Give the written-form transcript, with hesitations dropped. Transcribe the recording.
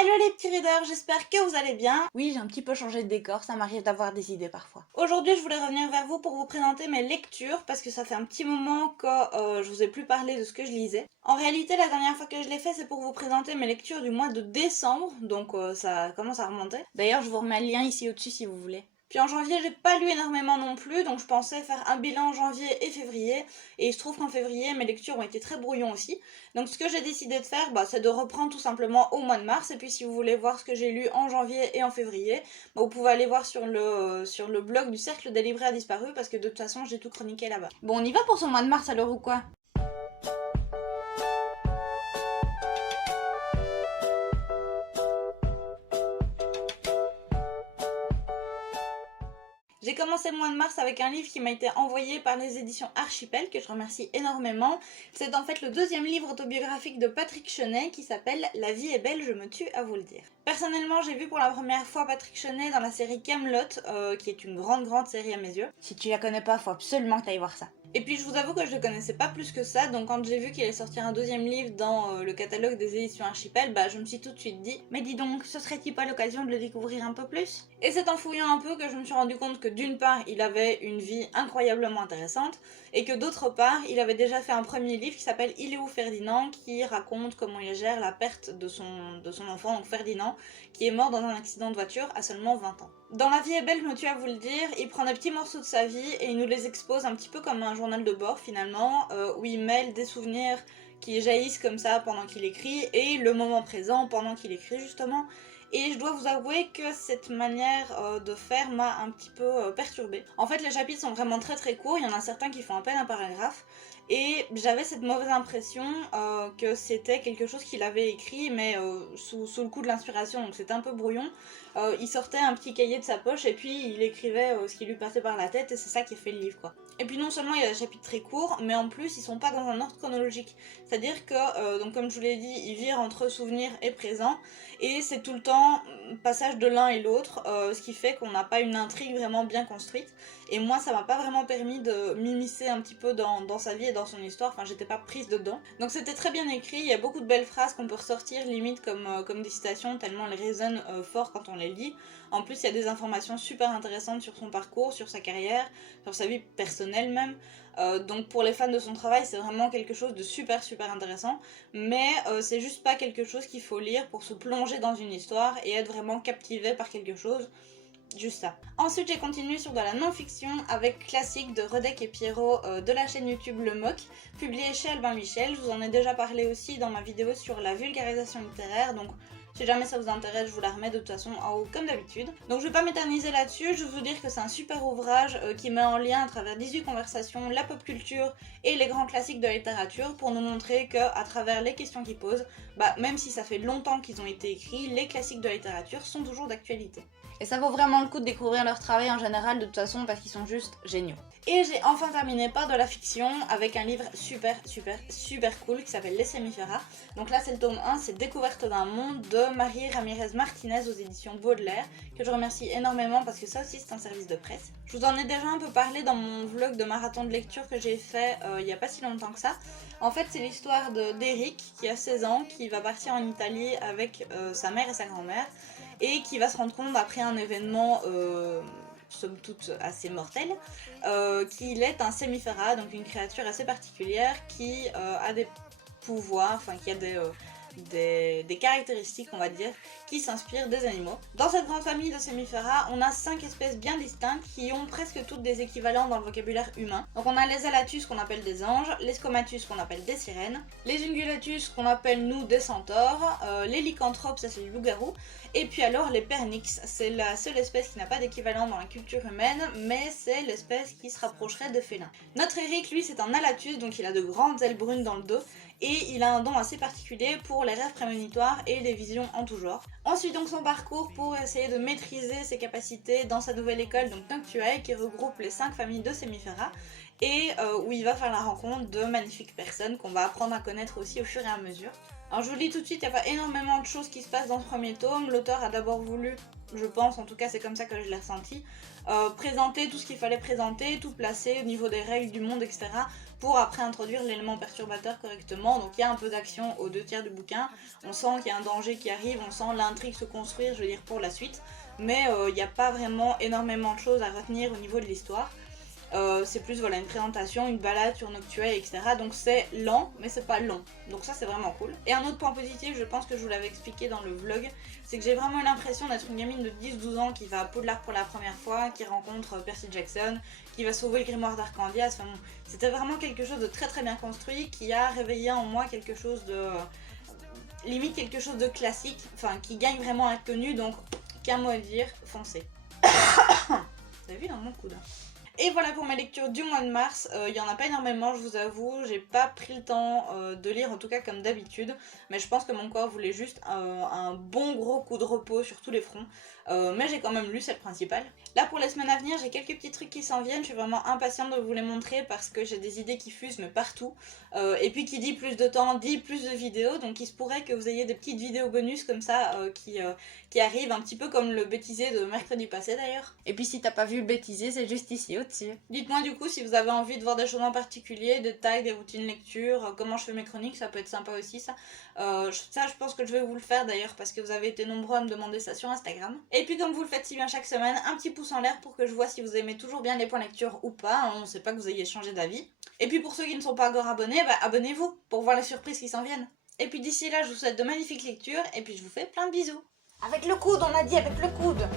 Hello les petits readers, j'espère que vous allez bien. Oui, j'ai un petit peu changé de décor, ça m'arrive d'avoir des idées parfois. Aujourd'hui, je voulais revenir vers vous pour vous présenter mes lectures parce que ça fait un petit moment que je vous ai plus parlé de ce que je lisais. En réalité, la dernière fois que je l'ai fait, c'est pour vous présenter mes lectures du mois de décembre, donc ça commence à remonter. D'ailleurs, je vous remets le lien ici au-dessus si vous voulez. Puis en janvier, j'ai pas lu énormément non plus, donc je pensais faire un bilan en janvier et février. Et il se trouve qu'en février, mes lectures ont été très brouillons aussi. Donc ce que j'ai décidé de faire, c'est de reprendre tout simplement au mois de mars. Et puis si vous voulez voir ce que j'ai lu en janvier et en février, vous pouvez aller voir sur le blog du Cercle des libraires disparus, parce que de toute façon, j'ai tout chroniqué là-bas. Bon, on y va pour ce mois de mars alors ou quoi ? J'ai commencé le mois de mars avec un livre qui m'a été envoyé par les éditions Archipel, que je remercie énormément. C'est en fait le deuxième livre autobiographique de Patrick Chenet qui s'appelle « La vie est belle, je me tue à vous le dire ». Personnellement, j'ai vu pour la première fois Patrick Chenet dans la série Kaamelott, qui est une grande série à mes yeux. Si tu la connais pas, faut absolument que tu ailles voir ça. Et puis je vous avoue que je le connaissais pas plus que ça, donc quand j'ai vu qu'il allait sortir un deuxième livre dans le catalogue des éditions Archipel, je me suis tout de suite dit « Mais dis donc, ce serait-il pas l'occasion de le découvrir un peu plus ?» Et c'est en fouillant un peu que je me suis rendu compte que d'une part, il avait une vie incroyablement intéressante, et que d'autre part, il avait déjà fait un premier livre qui s'appelle « Il est où Ferdinand ?», qui raconte comment il gère la perte de son enfant, donc Ferdinand, qui est mort dans un accident de voiture à seulement 20 ans. Dans La vie est belle, je me tue à vous le dire, il prend des petits morceaux de sa vie et il nous les expose un petit peu comme un journal de bord finalement, où il mêle des souvenirs qui jaillissent comme ça pendant qu'il écrit et le moment présent pendant qu'il écrit justement. Et je dois vous avouer que cette manière de faire m'a un petit peu perturbée. En fait, les chapitres sont vraiment très courts, il y en a certains qui font à peine un paragraphe, et j'avais cette mauvaise impression que c'était quelque chose qu'il avait écrit, mais sous le coup de l'inspiration, donc c'était un peu brouillon. Il sortait un petit cahier de sa poche et puis il écrivait ce qui lui passait par la tête, et c'est ça qui fait le livre quoi. Et puis non seulement il y a des chapitres très courts, mais en plus ils sont pas dans un ordre chronologique. C'est-à-dire que, donc comme je vous l'ai dit, il vire entre souvenir et présent, et c'est tout le temps passage de l'un et l'autre, ce qui fait qu'on n'a pas une intrigue vraiment bien construite. Et moi ça m'a pas vraiment permis de m'immiscer un petit peu dans sa vie et dans son histoire, enfin j'étais pas prise dedans. Donc c'était très bien écrit, il y a beaucoup de belles phrases qu'on peut ressortir limite comme des citations, tellement elles résonnent fort quand on les lit. En plus il y a des informations super intéressantes sur son parcours, sur sa carrière, sur sa vie personnelle même. Donc pour les fans de son travail c'est vraiment quelque chose de super intéressant, mais c'est juste pas quelque chose qu'il faut lire pour se plonger dans une histoire et être vraiment captivé par quelque chose. Juste ça. Ensuite j'ai continué sur de la non-fiction avec Classique de Redek et Pierrot de la chaîne YouTube Le Moc, publié chez Albin Michel. Je vous en ai déjà parlé aussi dans ma vidéo sur la vulgarisation littéraire, donc si jamais ça vous intéresse, je vous la remets de toute façon en haut comme d'habitude. Donc je vais pas m'éterniser là-dessus, je vais vous dire que c'est un super ouvrage qui met en lien à travers 18 conversations la pop culture et les grands classiques de la littérature pour nous montrer que à travers les questions qu'ils posent, même si ça fait longtemps qu'ils ont été écrits, les classiques de la littérature sont toujours d'actualité. Et ça vaut vraiment le coup de découvrir leur travail en général de toute façon parce qu'ils sont juste géniaux. Et j'ai enfin terminé par de la fiction avec un livre super cool qui s'appelle Les Sémiféras. Donc là c'est le tome 1, c'est Découverte d'un monde de Marie Ramirez Martinez aux éditions Baudelaire, que je remercie énormément parce que ça aussi c'est un service de presse. Je vous en ai déjà un peu parlé dans mon vlog de marathon de lecture que j'ai fait il y a pas si longtemps que ça. En fait c'est l'histoire d'Eric qui a 16 ans, qui va partir en Italie avec sa mère et sa grand-mère, et qui va se rendre compte après un événement somme toute assez mortel, qu'il est un sémiféra, donc une créature assez particulière qui a des pouvoirs, enfin qui a des caractéristiques on va dire qui s'inspirent des animaux. Dans cette grande famille de sémiféras, on a 5 espèces bien distinctes qui ont presque toutes des équivalents dans le vocabulaire humain. Donc on a les Alatus qu'on appelle des anges, les Scomatus qu'on appelle des sirènes, les Ungulatus qu'on appelle nous des centaures, les Lycanthropes ça c'est du loup-garou, et puis alors les Pernix, c'est la seule espèce qui n'a pas d'équivalent dans la culture humaine, mais c'est l'espèce qui se rapprocherait de félins. Notre Eric lui c'est un Alatus, donc il a de grandes ailes brunes dans le dos, et il a un don assez particulier pour les rêves prémonitoires et les visions en tout genre. Ensuite donc son parcours pour essayer de maîtriser ses capacités dans sa nouvelle école, donc Noctuae, qui regroupe les 5 familles de sémiféras, et où il va faire la rencontre de magnifiques personnes qu'on va apprendre à connaître aussi au fur et à mesure. Alors je vous le dis tout de suite, il n'y a pas énormément de choses qui se passent dans ce premier tome. L'auteur a d'abord voulu, je pense, en tout cas c'est comme ça que je l'ai ressenti, présenter tout ce qu'il fallait présenter, tout placer au niveau des règles du monde, etc. pour après introduire l'élément perturbateur correctement. Donc il y a un peu d'action aux 2 tiers du bouquin, on sent qu'il y a un danger qui arrive, on sent l'intrigue se construire, je veux dire, pour la suite. Mais il n'y a pas vraiment énormément de choses à retenir au niveau de l'histoire. C'est plus voilà, une présentation, une balade sur Noctuae, etc. Donc c'est lent, mais c'est pas long. Donc ça c'est vraiment cool. Et un autre point positif, je pense que je vous l'avais expliqué dans le vlog, c'est que j'ai vraiment eu l'impression d'être une gamine de 10-12 ans qui va à Poudlard pour la première fois, qui rencontre Percy Jackson, qui va sauver le grimoire d'Arcandias. Enfin, bon, c'était vraiment quelque chose de très très bien construit, qui a réveillé en moi quelque chose de... limite quelque chose de classique, enfin qui gagne vraiment à être connu, donc qu'un mot à dire, foncez. Vous avez vu dans mon coude. Et voilà pour ma lecture du mois de mars, il n'y en a pas énormément, je vous avoue, j'ai pas pris le temps de lire, en tout cas comme d'habitude, mais je pense que mon corps voulait juste un bon gros coup de repos sur tous les fronts, mais j'ai quand même lu, c'est le principal. Là pour les semaines à venir, j'ai quelques petits trucs qui s'en viennent, je suis vraiment impatiente de vous les montrer parce que j'ai des idées qui fusent mais partout, et puis qui dit plus de temps, dit plus de vidéos, donc il se pourrait que vous ayez des petites vidéos bonus comme ça qui arrivent, un petit peu comme le bêtisé de mercredi passé d'ailleurs. Et puis si t'as pas vu le bêtisé, c'est juste ici au-dessus. Dites-moi du coup si vous avez envie de voir des choses en particulier, des tags, des routines lecture, comment je fais mes chroniques, ça peut être sympa aussi ça. Ça je pense que je vais vous le faire d'ailleurs parce que vous avez été nombreux à me demander ça sur Instagram. Et puis comme vous le faites si bien chaque semaine, un petit pouce en l'air pour que je vois si vous aimez toujours bien les points lecture ou pas, hein, on sait pas que vous ayez changé d'avis. Et puis pour ceux qui ne sont pas encore abonnés, bah abonnez-vous pour voir les surprises qui s'en viennent. Et puis d'ici là je vous souhaite de magnifiques lectures et puis je vous fais plein de bisous. Avec le coude, on a dit avec le coude.